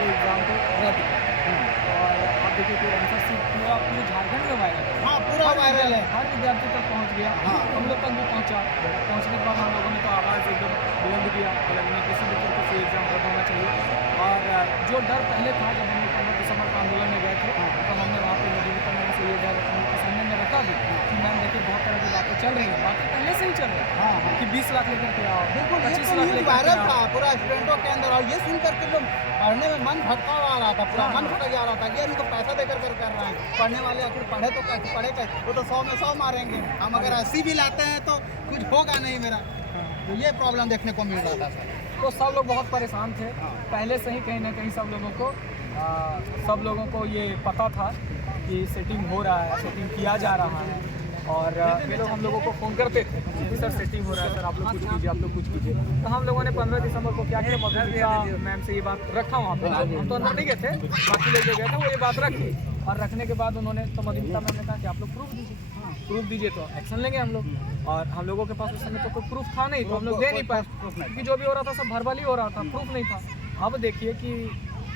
के एग्ज़ाम को रद्द कर। और आप देखिए कि आंसर शीट पूरा पूरे झारखंड में वायरल है। हाँ, पूरा वायरल है। हर विद्यार्थी तक पहुँच गया। हाँ। हम लोग तक भी पहुँचा। पहुँचने के बाद हम लोगों ने तो आवाज़ एकदम बुलंद किया, मतलब नहीं किसी भी तरीके से एग्ज़ाम रद्द होना चाहिए। और जो डर पहले था जब हम लोग 15 दिसंबर को आंदोलन में गए थे, तो हमने वहाँ पे नवनीतम मैम से ये डर उनके सामने में रखा भी कि मैम देखिए बहुत तरह की बातें चल रही हैं, बातें पहले से ही चल रही हाँ, है हाँ। कि 20 लाख लेकर के आओ, बिल्कुल, ये 25 तो लाख न्यूज़ लेकर के वायरल आओ। था पूरा स्टूडेंटों के अंदर, और ये सुन करके लोग पढ़ने में मन भटका आ रहा था, पूरा हाँ, मन हाँ। भटक जा रहा था कि इनको पैसा देकर कर रहे हैं। पढ़ने वाले आखिर पढ़े तो कैसे पढ़े कैसे, वो तो 100 में 100 मारेंगे, हम अगर 80 भी लाते हैं तो कुछ होगा नहीं मेरा। तो ये प्रॉब्लम देखने को मिल रहा था सर। तो सब लोग बहुत परेशान थे। हाँ। पहले से ही कहीं ना कहीं सब लोगों को ये पता था कि सेटिंग हो रहा है, सेटिंग किया जा रहा है। और ये लोग हम लोगों को फ़ोन करते थे कि सर सेटिंग हो रहा है, सर आप लोग कुछ कीजिए, आप लोग कुछ कीजिए। तो हम लोगों ने 15 दिसंबर को क्या किया, मधुलिका मैम से ये बात रखा वहाँ पे। हम तो अंदर नहीं गए थे, बाकी लोग जो गए थे वो ये बात रखी। और रखने के बाद उन्होंने तो मधुलिका मैम ने कहा कि आप लोग प्रूफ दीजिए। प्रूफ दीजिए तो एक्शन लेंगे हम लोग। और हम लोगों के पास उस समय तो कोई प्रूफ था नहीं, तो हम लोग दे नहीं पाए, क्योंकि जो भी हो रहा था सब वर्बली हो रहा था, प्रूफ नहीं था। अब देखिए कि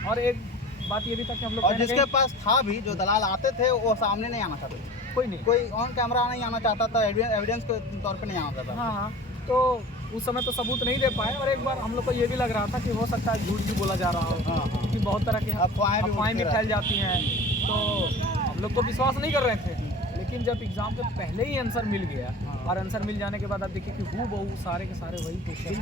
और एक बात ये भी था कि हम लोग और कहीं ना जिसके कहीं- पास था भी, जो दलाल आते थे, वो सामने नहीं आना चाहते थे। कोई नहीं। कोई ऑन कैमरा नहीं आना चाहता था, एविडेंस के तौर पे नहीं आना चाहता था। हाँ हाँ, तो उस समय तो सबूत नहीं दे पाए। और एक बार हम लोग को ये भी लग रहा था कि हो सकता है झूठ भी बोला जा रहा हो, हाँ, हाँ। क्योंकि बहुत तरह की अफवाहें भी अफवाहें भी उड़ती फैल जाती हैं। तो हम लोग तो विश्वास नहीं कर रहे थे, लेकिन जब एग्जाम के पहले ही आंसर मिल गया, और आंसर मिल जाने के बाद आप देखिए कि हूबहू सारे के सारे वही क्वेश्चन,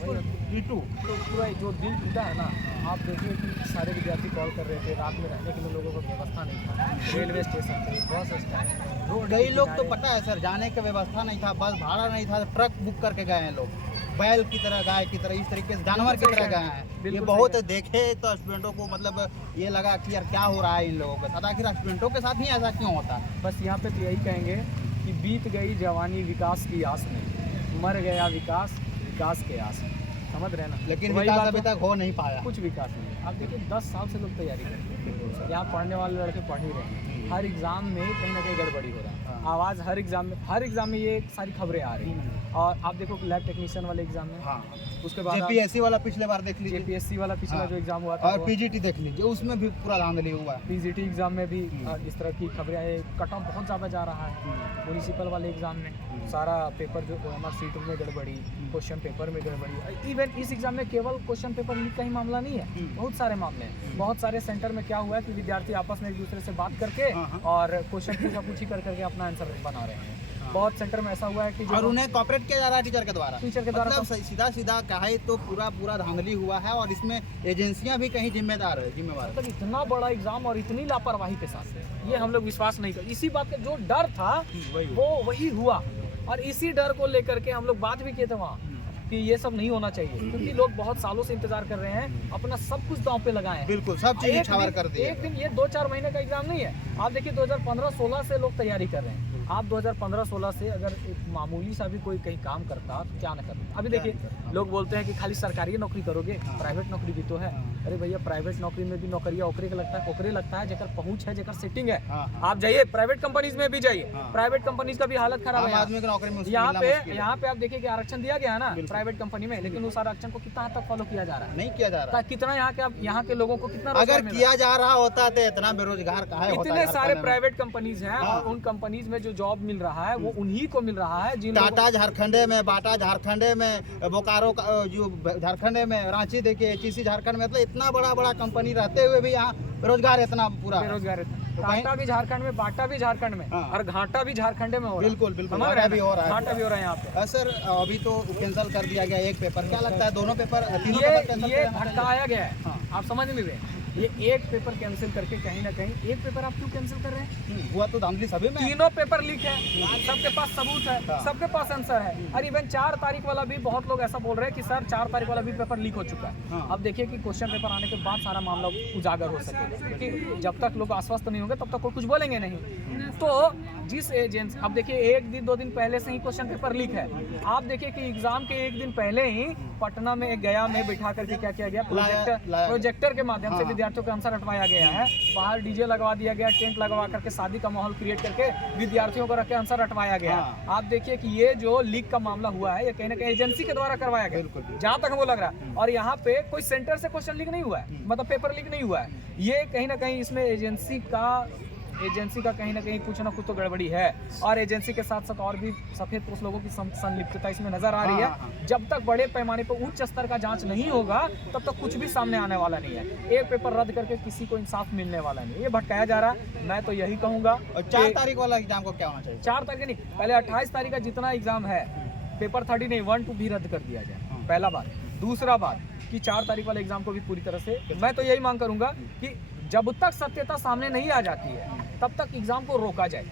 टीटू तो पूरा जो दिल टूटा है ना। आप देखिए कि सारे विद्यार्थी कॉल कर रहे थे, रात में रहने के लिए लोगों को व्यवस्था नहीं था, रेलवे स्टेशन पे, बस स्टैंड, रोड कई के लोग तो किनारे। पता है सर, जाने की व्यवस्था नहीं था, बस भाड़ा नहीं था, ट्रक बुक करके गए हैं लोग, बैल की तरह, गाय की तरह, इस तरीके से जानवर की तरह गए हैं। ये बिल्कुल बहुत सही देखे तो स्टूडेंटों को मतलब ये लगा कि यार क्या हो रहा है इन लोगों के साथ, आखिर स्टूडेंटों के साथ ही ऐसा क्यों होता है। बस यहाँ पे तो यही कहेंगे कि बीत गई जवानी विकास की आस में, मर गया विकास विकास के आस में। समझ रहे हैं ना? लेकिन वही विकास बात अभी है, तक हो नहीं पाया। कुछ विकास नहीं। आप देखिए 10 साल से लोग तैयारी कर रहे हैं, यहाँ पढ़ने वाले लड़के पढ़ ही रहे हैं। हर एग्ज़ाम में कहीं ना कहीं गड़बड़ी हो रहा है। आवाज़ हर एग्ज़ाम में ये सारी खबरें आ रही हैं। और आप देखो लैब टेक्नीशियन वाले एग्ज़ाम में, हाँ, उसके बाद जेपीएससी वाला पिछले बार देख लीजिए, जेपीएससी वाला पिछला हाँ। जो एग्ज़ाम हुआ था, और पीजीटी देख लीजिए, उसमें भी पूरा धांधली हुआ है। पीजीटी एग्ज़ाम में भी इस तरह की खबरें आई। कट ऑफ बहुत ज़्यादा जा रहा है। म्यूनिसिपल वाले एग्ज़ाम में सारा पेपर जो OMR सीट में गड़बड़ी, क्वेश्चन पेपर में गड़बड़ी। इवन इस एग्ज़ाम में केवल क्वेश्चन पेपर लीक का ही मामला नहीं है, बहुत सारे मामले हैं। बहुत सारे सेंटर में क्या हुआ है कि विद्यार्थी आपस में एक दूसरे से बात करके और क्वेश्चन पूछी करके अपना आंसर बना रहे हैं। बहुत सेंटर में ऐसा हुआ है कि और उन्हें कॉपरेट किया जा रहा है टीचर के द्वारा। मतलब तो सीधा सीधा कहे तो पूरा धांधली हुआ है, और इसमें एजेंसियां भी कहीं जिम्मेवार है। मतलब इतना बड़ा एग्जाम और इतनी लापरवाही के साथ ये हम लोग विश्वास नहीं कर। इसी बात का जो डर था वो वही हुआ, और इसी डर को लेकर के हम लोग बात भी किए थे वहाँ कि ये सब नहीं होना चाहिए, क्योंकि लोग बहुत सालों से इंतजार कर रहे हैं, अपना सब कुछ दांव पे लगाए हैं। बिल्कुल सब चीज छावर कर दी। एक दिन, ये 2-4 महीने का एग्जाम नहीं है। आप देखिए 2015-16 से लोग तैयारी कर रहे हैं। आप 2015-16 से अगर एक मामूली सा भी कोई कहीं काम करता तो क्या न करता। अभी देखिए लोग बोलते हैं कि खाली सरकारी नौकरी करोगे, प्राइवेट नौकरी भी तो है। अरे भैया प्राइवेट नौकरी में भी नौकरिया ओकरे लगता है जेकर पहुंच है, जेकर सेटिंग है। आप जाइए प्राइवेट कंपनीज में भी जाइए, प्राइवेट कंपनीज का भी हालत खराब है। आदमी की नौकरी में यहाँ पे आप देखिए कि आरक्षण दिया गया है ना प्राइवेट कंपनी में, लेकिन उस आरक्षण को कितना हद तक फॉलो किया जा रहा है? नहीं किया जा रहा। कितना यहाँ के लोगों को कितना अगर किया जा रहा होता तो इतना बेरोजगार कहाँ होता? इतने सारे प्राइवेट कंपनीज हैं, और उन कंपनीज में जो जॉब मिल रहा है वो उन्हीं को मिल रहा है जिन टाटा झारखंडे में, बाटा झारखंडे में, बोकारो जो झारखंडे में, रांची देखिए, HEC झारखंड में, मतलब इतना बड़ा कंपनी रहते हुए भी यहाँ बेरोजगार इतना पूरा बेरोजगार है। टाटा भी झारखंड में, बाटा भी झारखंड में, और घाटा भी झारखंड में हो रहा है। बिल्कुल घाटा भी हो रहा है, घाटा भी हो रहा है यहाँ पे। सर अभी तो कैंसिल कर दिया गया एक पेपर, क्या लगता है तीनों पेपर कैंसिल ये भटकाया गया है, आप समझ नहीं रहे। ये एक पेपर कैंसिल करके कहीं ना कहीं एक पेपर आप क्यों कैंसिल कर रहे हैं? हुआ तो धांधली सभी में। तीनों पेपर लीक है, सबके पास सबूत है, सबके पास आंसर है। और इवन 4 तारीख वाला भी बहुत लोग ऐसा बोल रहे हैं कि सर 4 तारीख वाला भी पेपर लीक हो चुका है। अब देखिए कि क्वेश्चन पेपर आने के बाद सारा मामला उजागर हो सकेगा, क्योंकि जब तक लोग आश्वस्त नहीं होंगे तब तक कोई कुछ बोलेंगे नहीं। तो जिस एजेंसी, अब देखिए 1-2 दिन पहले से ही क्वेश्चन पेपर लीक है। आप देखिए कि एग्जाम के एक दिन पहले ही पटना में, गया में बिठा करके क्या किया गया, प्रोजेक्टर के माध्यम से विद्यार्थियों का आंसर हटवाया गया है, बाहर डीजे लगवा दिया गया, टेंट लगवा करके शादी का माहौल क्रिएट करके विद्यार्थियों को रख के आंसर हटवाया गया। आप देखिए कि ये जो लीक का मामला हुआ है ये कहीं ना कहीं एजेंसी के द्वारा करवाया गया, जहाँ तक वो लग रहा है। और यहाँ पे कोई सेंटर से क्वेश्चन लीक नहीं हुआ है, मतलब पेपर लीक नहीं हुआ है। ये कहीं ना कहीं इसमें एजेंसी का कहीं ना कहीं कुछ ना कुछ तो गड़बड़ी है, और एजेंसी के साथ साथ और भी सफेद पोस्ट लोगों की संलिप्तता इसमें नजर आ रही है। जब तक बड़े पैमाने पर उच्च स्तर का जांच नहीं होगा तब तक कुछ भी सामने आने वाला नहीं है। एक पेपर रद्द करके किसी को इंसाफ मिलने वाला नहीं, ये भटकाया जा रहा है। मैं तो यही कहूँगा। और 4 तारीख वाला एग्जाम को क्या होना चाहिए? 4 तारीख नहीं, पहले 28 तारीख का जितना एग्जाम है, पेपर 30 नहीं 1 2 भी रद्द कर दिया जाए, पहला बात। दूसरा बात कि 4 तारीख वाले एग्जाम को भी पूरी तरह से मैं तो यही मांग करूंगा कि जब तक सत्यता सामने नहीं आ जाती है तब तक एग्जाम को रोका जाए,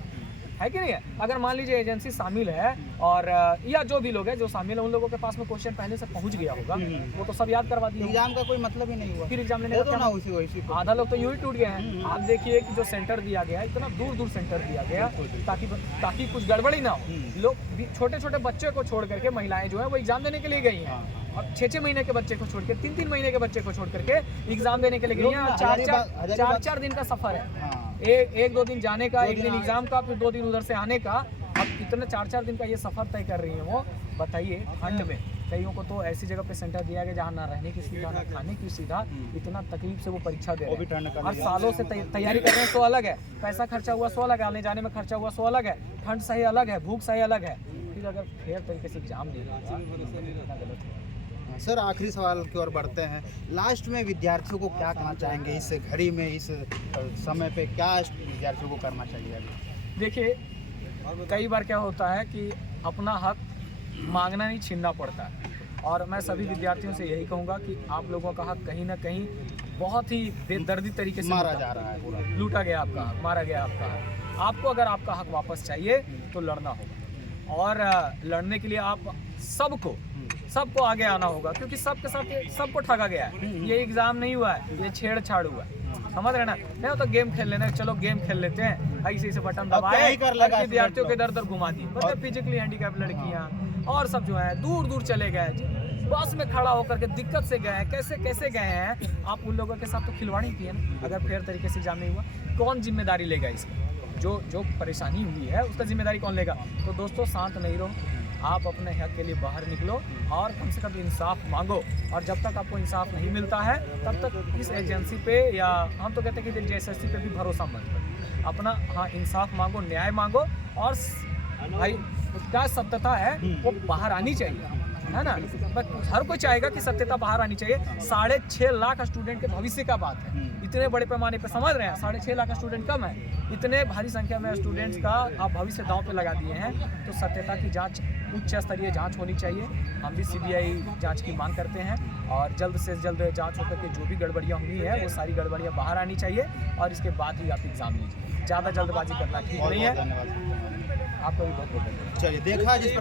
है कि नहीं है। अगर मान लीजिए एजेंसी शामिल है और या जो भी लोग हैं जो शामिल है, उन लोगों के पास में क्वेश्चन पहले से पहुंच गया होगा, वो तो सब याद करवा दिए, एग्जाम का कोई मतलब ही नहीं हुआ, फिर एग्जाम लेने का क्या? उसी आधा लोग तो यूं ही टूट गए हैं। आप देखिए कि जो सेंटर दिया गया, इतना दूर दूर सेंटर दिया गया ताकि कुछ गड़बड़ी ना हो। लोग छोटे छोटे बच्चे को छोड़ करके महिलाएं जो है वो एग्जाम देने के लिए गई हैं, और 6-6 महीने के बच्चे को छोड़ के 3-3 महीने के बच्चे को छोड़ करके एग्जाम देने के लिए गई हैं। 4-4 दिन का सफर है, एक 2 दिन जाने का, 1 दिन एग्जाम का, फिर 2 दिन उधर से आने का। अब इतने 4-4 दिन का ये सफर तय कर रही है वो। बताइए, ठंड में कईयों को तो ऐसी जगह पे सेंटर दिया गया जहाँ ना रहने की सुविधा ना खाने की सुविधा, इतना तकलीफ से वो परीक्षा दे रहे हैं। और सालों से तैयारी कर रहे हैं, सो अलग है, पैसा खर्चा हुआ सो अलग है, आने जाने में खर्चा हुआ सो अलग है, ठंड सही अलग है, भूख सही अलग है, फिर अगर फेयर तरीके से एग्जाम दे गलत है। सर, आखिरी सवाल की ओर बढ़ते हैं। लास्ट में विद्यार्थियों को क्या कहना चाहेंगे इस घड़ी में, इस समय पे क्या विद्यार्थियों को करना चाहिए अभी? देखिए, कई बार क्या होता है कि अपना हक मांगना नहीं, छीनना पड़ता है। और मैं सभी विद्यार्थियों से यही कहूँगा कि आप लोगों का हक कहीं ना कहीं बहुत ही बेदर्दी तरीके से मारा जा रहा है, पूरा लूटा गया आपका हक, मारा गया आपका हक। आपको अगर आपका हक वापस चाहिए तो लड़ना होगा, और लड़ने के लिए आप सबको आगे आना होगा, क्योंकि सबके साथ सबको ठगा गया है। ये एग्जाम नहीं हुआ है, ये छेड़छाड़ हुआ है, समझ रहे ना। नहीं तो गेम खेल लेना, चलो गेम खेल लेते हैं, ऐसे बटन दबाए विद्यार्थियों के दर घुमा दिए। मतलब फिजिकली हैंडीकैप लड़कियां और सब जो है दूर दूर चले गए, बस में खड़ा होकर के दिक्कत से गए हैं, कैसे गए हैं। आप उन लोगों के साथ तो खिलवाड़ी किए ना। अगर फेयर तरीके से एग्जाम नहीं हुआ, कौन जिम्मेदारी लेगा इसकी? जो परेशानी हुई है उसका जिम्मेदारी कौन लेगा? तो दोस्तों, शांत नहीं रहो, आप अपने हक के लिए बाहर निकलो और कम से कम इंसाफ मांगो। और जब तक आपको इंसाफ नहीं मिलता है तब तक इस एजेंसी पे, या हम तो कहते हैं कि JSSC पे भी भरोसा मत करो। अपना इंसाफ मांगो, न्याय मांगो, और भाई क्या सत्यता है वो बाहर आनी चाहिए, है ना। बस हर कोई चाहेगा कि सत्यता बाहर आनी चाहिए। 6.5 लाख स्टूडेंट के भविष्य का बात है, इतने बड़े पैमाने पे, समझ रहे हैं। 6.5 लाख स्टूडेंट कम है, इतने भारी संख्या में स्टूडेंट्स का आप भविष्य दांव पे लगा दिए हैं। तो सत्यता की जांच, उच्च स्तरीय जांच होनी चाहिए। हम भी CBI जांच की मांग करते हैं, और जल्द से जल्द जांच होकर के जो भी गड़बड़ियाँ हुई है वो सारी गड़बड़ियाँ बाहर आनी चाहिए, और इसके बाद ही आप एग्जाम लीजिए। ज़्यादा जल्दबाजी करना ठीक नहीं है। आपका भी बहुत बहुत धन्यवाद। चलिए, देखा जिस प्रकार